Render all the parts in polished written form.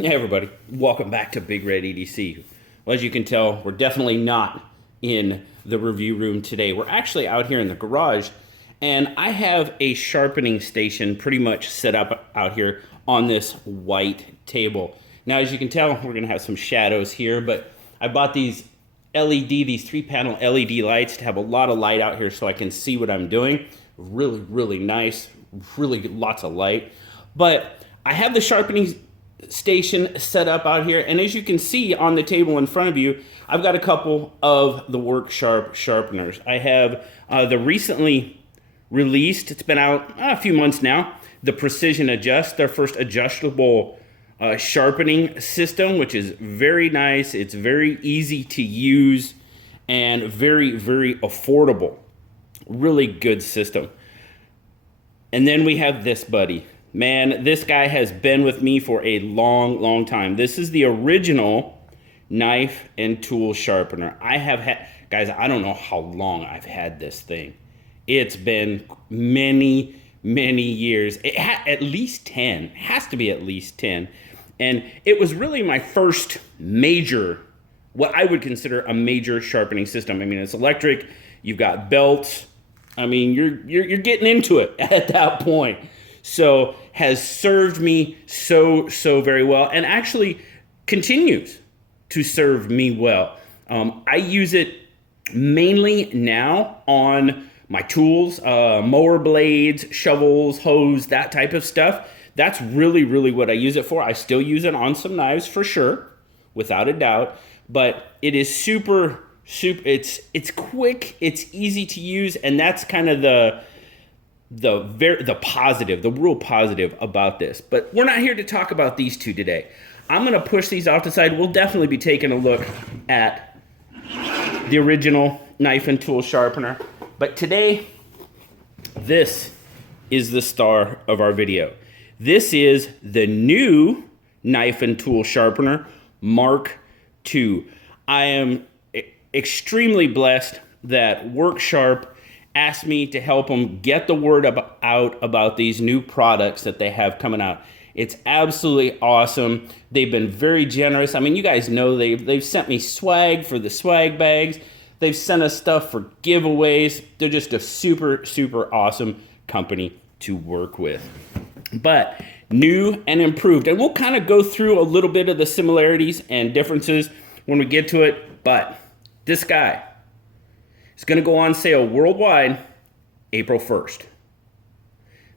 Hey everybody, welcome back to BigRedEDC. Well, as you can tell, we're definitely not in the review room today. We're actually out here in the garage, and I have a sharpening station pretty much set up out here on this white table. Now, as you can tell, we're gonna have some shadows here, but I bought these these 3-panel LED lights to have a lot of light out here so I can see what I'm doing. Really, really nice, really lots of light. But I have the sharpening station set up out here, and as you can see on the table in front of you, I've got a couple of the Work Sharp sharpeners. I have the recently released, it's been out a few months now, the Precision Adjust, their first adjustable sharpening system, which is very nice. It's very easy to use and very, very affordable. Really good system. And then we have this buddy. Man, this guy has been with me for a long, long time. This is the original Knife and Tool Sharpener. I have had, guys, I don't know how long I've had this thing. It's been many, many years. It at least 10. It has to be at least 10. And it was really my first major, what I would consider a major sharpening system. I mean, it's electric. You've got belts. I mean, you're getting into it at that point. So has served me so very well, and actually continues to serve me well. I use it mainly now on my tools, mower blades, shovels, hose, that type of stuff. That's really, really what I use it for. I still use it on some knives for sure, without a doubt, but it is super, it's quick, it's easy to use, and that's kind of the positive, the real positive about this. But we're not here to talk about these two today. I'm gonna push these off the side. We'll definitely be taking a look at the original Knife and Tool Sharpener. But today, this is the star of our video. This is the new Knife and Tool Sharpener Mk2. I am extremely blessed that Work Sharp asked me to help them get the word out about these new products that they have coming out. It's absolutely awesome. They've been very generous. I mean, you guys know they've sent me swag for the swag bags. They've sent us stuff for giveaways. They're just a super awesome company to work with. But new and improved. And we'll kind of go through a little bit of the similarities and differences when we get to it. But this guy, it's going to go on sale worldwide April 1st.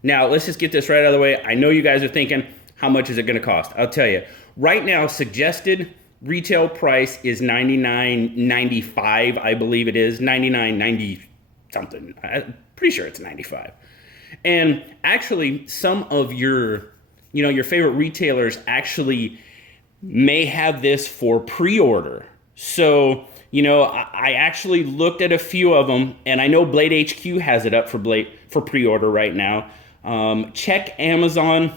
Now, let's just get this right out of the way. I know you guys are thinking, how much is it going to cost? I'll tell you. Right now, suggested retail price is $99.95, I believe it is. $99.90 something. I'm pretty sure it's $95. And actually, some of your favorite retailers actually may have this for pre-order. So, I actually looked at a few of them, and I know Blade HQ has it up for pre-order right now. Check Amazon.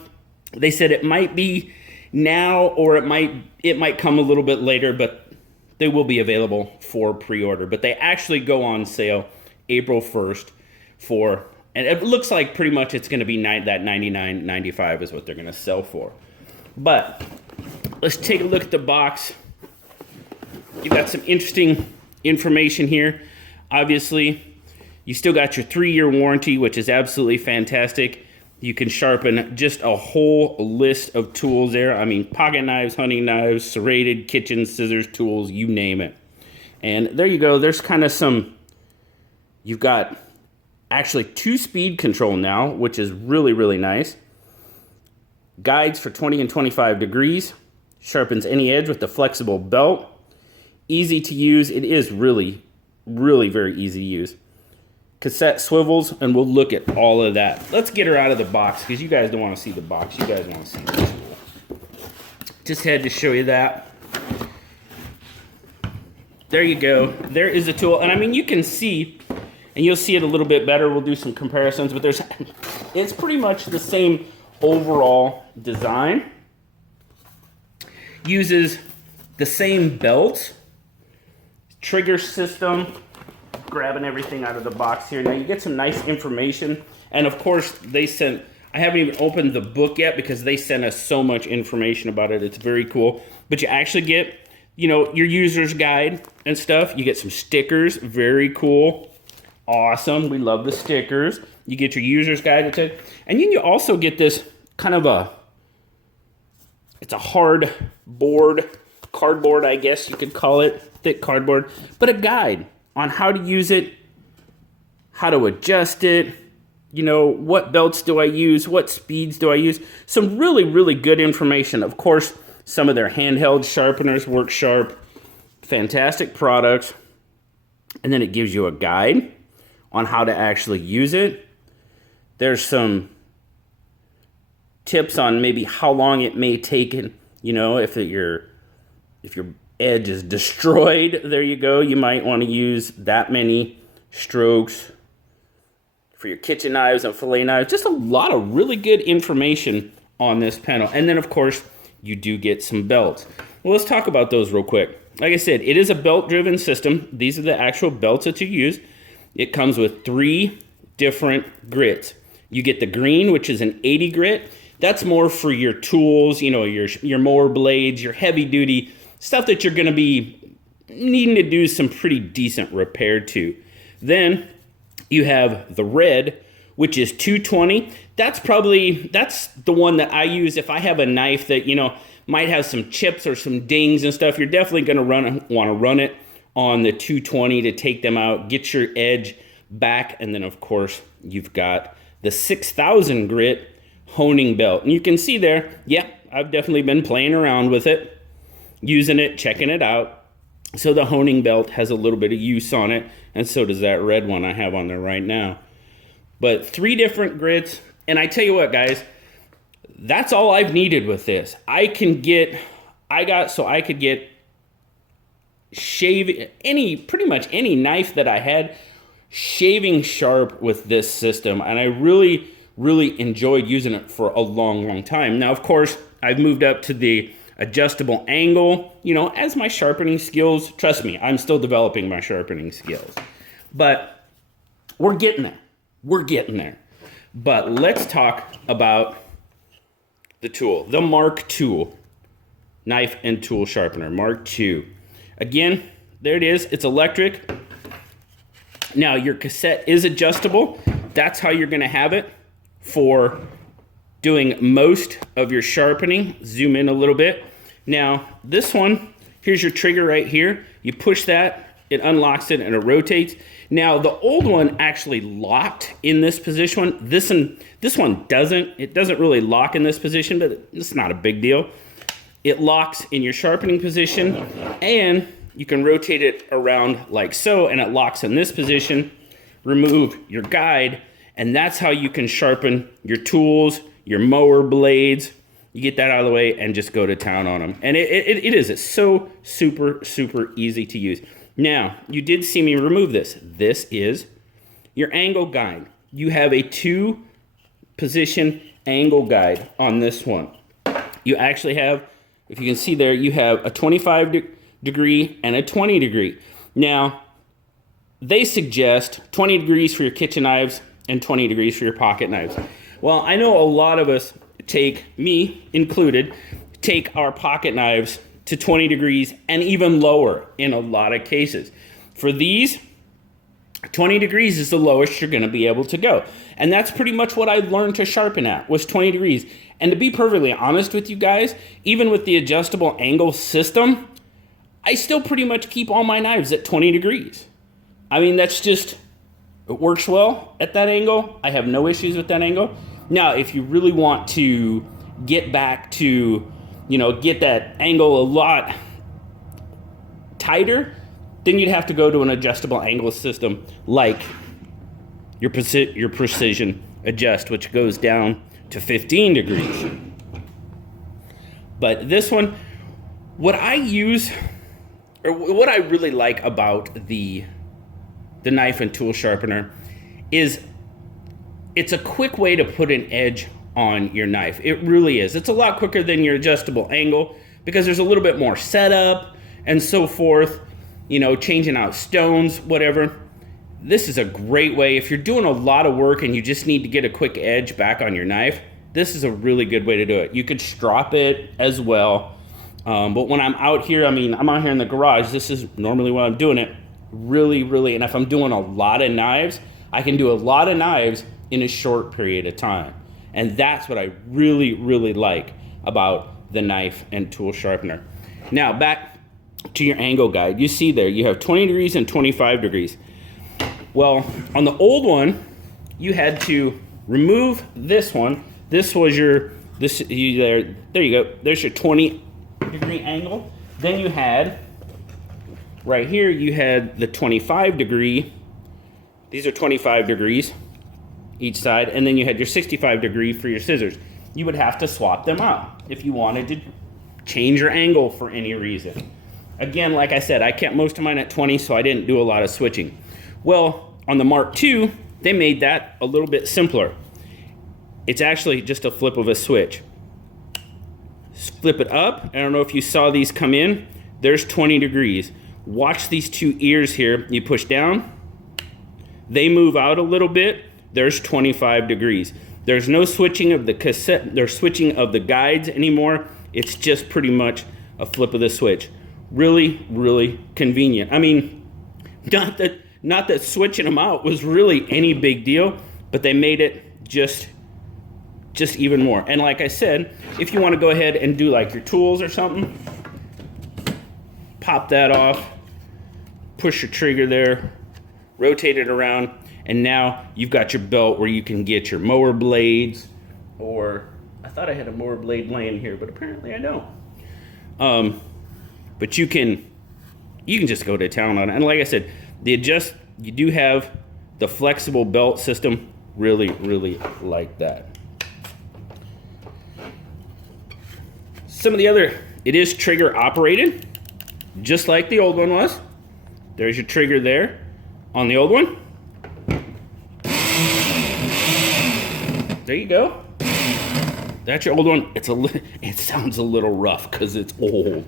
They said it might be now, or it might come a little bit later, but they will be available for pre-order. But they actually go on sale April 1st and it looks like pretty much it's going to be that $99.95 is what they're going to sell for. But let's take a look at the box. You got some interesting information here. Obviously, you still got your 3-year warranty, which is absolutely fantastic. You can sharpen just a whole list of tools there. I mean, pocket knives, hunting knives, serrated, kitchen scissors, tools, you name it. And there you go. There's kind of you've got actually 2 speed control now, which is really nice. Guides for 20 and 25 degrees. Sharpens any edge with the flexible belt. Easy to use. It is really very easy to use. Cassette swivels, and we'll look at all of that. Let's get her out of the box because you guys don't want to see the box. You guys want to see the tool. Just had to show you that. There you go. There is the tool. And I mean, you can see, and you'll see it a little bit better. We'll do some comparisons, but it's pretty much the same overall design. Uses the same belt, trigger system, grabbing everything out of the box here. Now you get some nice information, and of course they sent I haven't even opened the book yet because they sent us so much information about it. It's very cool. But you actually get, you know, your user's guide and stuff. You get some stickers, very cool. Awesome, we love the stickers. You get your user's guide, and then you also get this kind of it's a hard board, cardboard, I guess you could call it, thick cardboard, but a guide on how to use it, how to adjust it, you know, what belts do I use, what speeds do I use, some really, really good information. Of course, some of their handheld sharpeners work sharp, fantastic products, and then it gives you a guide on how to actually use it. There's some tips on maybe how long it may take, you know, if your edge is destroyed, there you go. You might want to use that many strokes for your kitchen knives and fillet knives. Just a lot of really good information on this panel. And then, of course, you do get some belts. Well, let's talk about those real quick. Like I said, it is a belt-driven system. These are the actual belts that you use. It comes with 3 different grits. You get the green, which is an 80 grit. That's more for your tools, you know, your mower blades, your heavy duty stuff that you're going to be needing to do some pretty decent repair to. Then you have the red, which is 220. That's the one that I use if I have a knife that, you know, might have some chips or some dings and stuff. You're definitely going to want to run it on the 220 to take them out, get your edge back. And then, of course, you've got the 6,000 grit honing belt. And you can see there, yeah, I've definitely been playing around with it, using it, checking it out. So the honing belt has a little bit of use on it, and so does that red one I have on there right now. But 3 different grits, and I tell you what, guys, that's all I've needed with this. I could get pretty much any knife that I had shaving sharp with this system, and I really, really enjoyed using it for a long, long time. Now, of course, I've moved up to the adjustable angle, you know, as my sharpening skills, trust me, I'm still developing my sharpening skills, but we're getting there. We're getting there. But let's talk about the tool, the Mk2 Knife and Tool Sharpener, Mk2. Again, there it is. It's electric. Now, your cassette is adjustable. That's how you're going to have it for doing most of your sharpening. Zoom in a little bit. Now, this one, here's your trigger right here. You push that, it unlocks it, and it rotates. Now, the old one actually locked in this position. This one doesn't. It doesn't really lock in this position, but it's not a big deal. It locks in your sharpening position, and you can rotate it around like so, and it locks in this position. Remove your guide, and that's how you can sharpen your tools, your mower blades. You get that out of the way and just go to town on them. And it's so super, super easy to use. Now, you did see me remove this. This is your angle guide. You have a 2-position angle guide on this one. You actually have, if you can see there, you have a 25-degree and a 20-degree. Now, they suggest 20 degrees for your kitchen knives and 20 degrees for your pocket knives. Well, I know a lot of us me included, take our pocket knives to 20 degrees and even lower in a lot of cases. For these, 20 degrees is the lowest you're going to be able to go. And that's pretty much what I learned to sharpen at, was 20 degrees. And to be perfectly honest with you guys, even with the adjustable angle system, I still pretty much keep all my knives at 20 degrees. I mean, that's just, it works well at that angle. I have no issues with that angle. Now, if you really want to get back to, you know, get that angle a lot tighter, then you'd have to go to an adjustable angle system like your precision adjust, which goes down to 15 degrees. But this one, what I use, or what I really like about the knife and tool sharpener is it's a quick way to put an edge on your knife. It really is. It's a lot quicker than your adjustable angle because there's a little bit more setup and so forth, you know, changing out stones, whatever. this is a great way if you're doing a lot of work and you just need to get a quick edge back on your knife. This is a really good way to do it. You could strop it as well, but when I'm out here, I mean, I'm out here in the garage, this is normally when I'm doing it. Really, and if I'm doing a lot of knives, I can do a lot of knives in a short period of time. And that's what I really like about the Knife and Tool Sharpener. Now back to your angle guide. You see there, you have 20 degrees and 25 degrees. Well, on the old one, you had to remove this one. This was your, there you go. There's your 20 degree angle. Then you had, right here, you had the 25 degree. These are 25 degrees each side. And then you had your 65 degree for your scissors. You would have to swap them out if you wanted to change your angle for any reason. Again, like I said, I kept most of mine at 20, so I didn't do a lot of switching. Well, on the Mark II, they made that a little bit simpler. It's actually just a flip of a switch. Flip it up. I don't know if you saw these come in. There's 20 degrees. Watch these two ears here. You push down. They move out a little bit. There's 25 degrees. There's no switching of the cassette. There's switching of the guides anymore. It's just pretty much a flip of the switch. Really convenient. I mean, not that switching them out was really any big deal, but they made it just even more. And like I said, if you want to go ahead and do like your tools or something, pop that off, push your trigger there, rotate it around, and now you've got your belt where you can get your mower blades, or I thought I had a mower blade laying here, but apparently I don't. But you can just go to town on it. And like I said, you do have the flexible belt system. Really like that. Some of the other, it is trigger operated, just like the old one was. There's your trigger there on the old one. There you go. That's your old one. It sounds a little rough because it's old.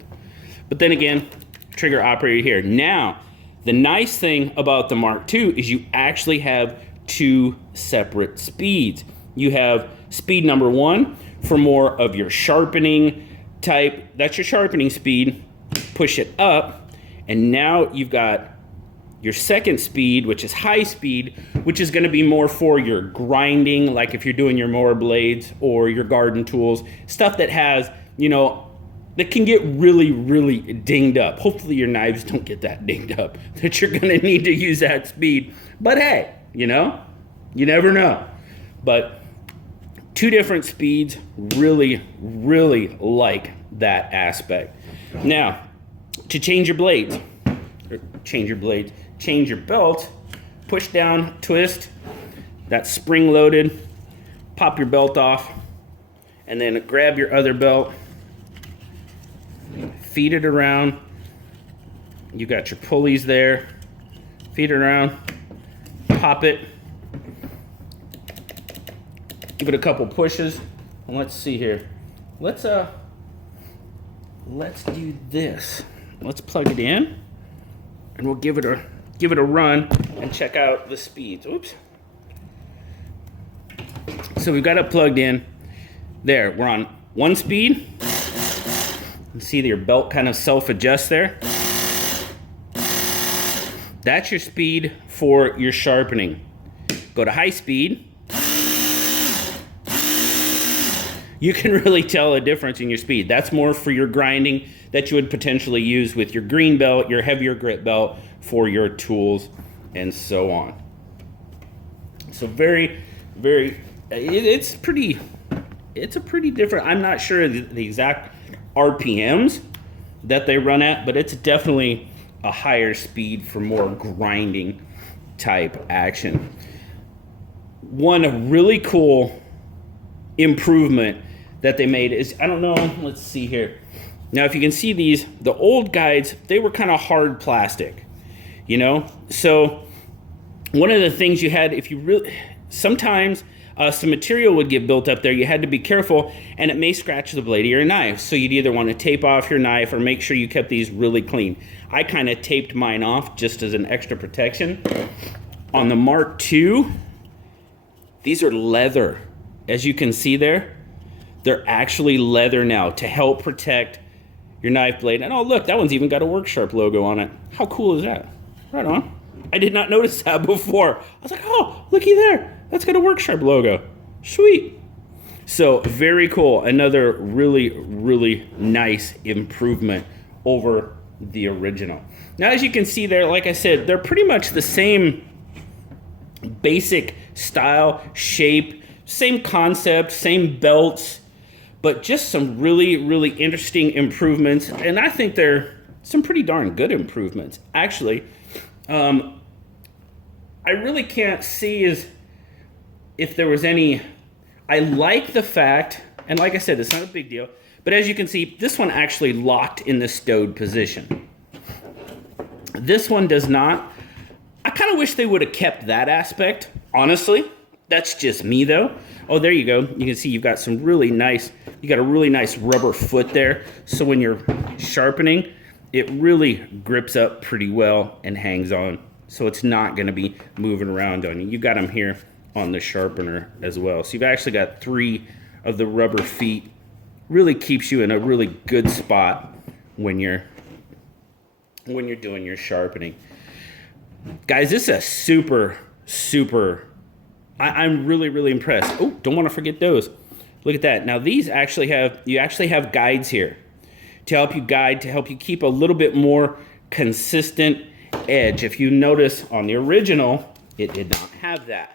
But then again, trigger operated here. Now, the nice thing about the Mark II is you actually have two separate speeds. You have speed number 1 for more of your sharpening type. That's your sharpening speed. Push it up, and now you've got your second speed, which is high speed, which is going to be more for your grinding, like if you're doing your mower blades or your garden tools, stuff that has, that can get really dinged up. Hopefully your knives don't get that dinged up, that you're going to need to use that speed. But hey, you never know. But two different speeds, really like that aspect. Now, to change your blades, change your belt, push down, twist, that's spring loaded, pop your belt off, and then grab your other belt, feed it around. You got your pulleys there, feed it around, pop it, give it a couple pushes, and let's see here. Let's do this. Let's plug it in, and we'll give it a run and check out the speeds. Oops. So we've got it plugged in. There, we're on 1 speed. You see your belt kind of self-adjusts there. That's your speed for your sharpening. Go to high speed. You can really tell a difference in your speed. That's more for your grinding that you would potentially use with your green belt, your heavier grit belt for your tools, and so on. So it's a pretty different. I'm not sure the exact RPMs that they run at, but it's definitely a higher speed for more grinding type action. One really cool improvement that they made is, I don't know, let's see here. Now, if you can see these, the old guides, they were kind of hard plastic, So one of the things you had, if you really, sometimes some material would get built up there. You had to be careful, and it may scratch the blade of your knife. So you'd either want to tape off your knife or make sure you kept these really clean. I kind of taped mine off just as an extra protection. On the Mk2, these are leather. As you can see there, they're actually leather now to help protect your knife blade. And oh look, that one's even got a WorkSharp logo on it. How cool is that? Right on. I did not notice that before. I was like, oh, looky there. That's got a WorkSharp logo. Sweet. So very cool. Another really, really nice improvement over the original. Now, as you can see there, like I said, they're pretty much the same basic style, shape, same concept, same belts, but just some really, really interesting improvements. And I think they're some pretty darn good improvements. Actually, I really can't see if there was any. I like the fact, and like I said, it's not a big deal, but as you can see, this one actually locked in the stowed position. This one does not. I kind of wish they would have kept that aspect, honestly. That's just me though. Oh, there you go. You can see you've got some really nice, you got a really nice rubber foot there. So when you're sharpening, it really grips up pretty well and hangs on. So it's not gonna be moving around on you. You got them here on the sharpener as well. So you've actually got 3 of the rubber feet. Really keeps you in a really good spot when you're doing your sharpening. Guys, this is a super, I'm really, really impressed. Oh, don't want to forget those. Look at that. Now these actually you actually have guides here to help you guide, to help you keep a little bit more consistent edge. If you notice on the original, it did not have that.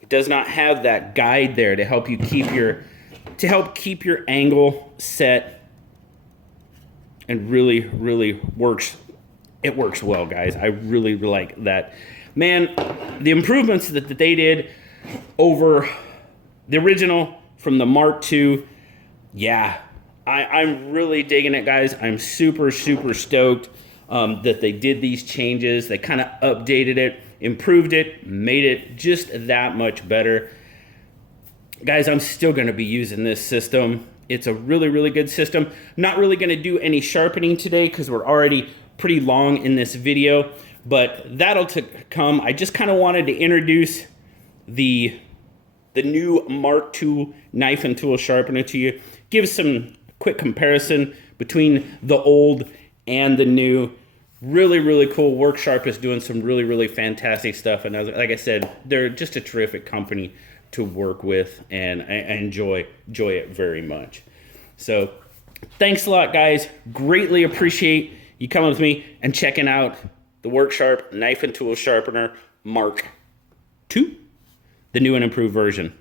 It does not have that guide there to help you keep keep your angle set, and really, really works. It works well, guys. I really like that. Man, the improvements that they did over the original from the Mk2, yeah, I'm really digging it, guys. I'm super stoked that they did these changes. They kind of updated it, improved it, made it just that much better. Guys, I'm still going to be using this system. It's a really, really good system. Not really going to do any sharpening today because we're already pretty long in this video, but that'll come. I just kind of wanted to introduce the new Mk2 knife and tool sharpener to you. Give some quick comparison between the old and the new. Really, really cool. WorkSharp is doing some really, really fantastic stuff. And like I said, they're just a terrific company to work with, and I enjoy it very much. So thanks a lot, guys. Greatly appreciate you coming with me and checking out the WorkSharp Knife and Tool Sharpener Mk2, the new and improved version.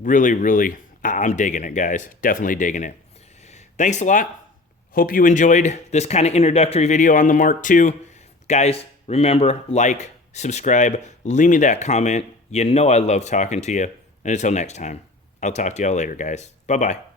Really, really, I'm digging it, guys. Definitely digging it. Thanks a lot. Hope you enjoyed this kind of introductory video on the Mk2. Guys, remember, like, subscribe, leave me that comment. You know I love talking to you. And until next time, I'll talk to y'all later, guys. Bye-bye.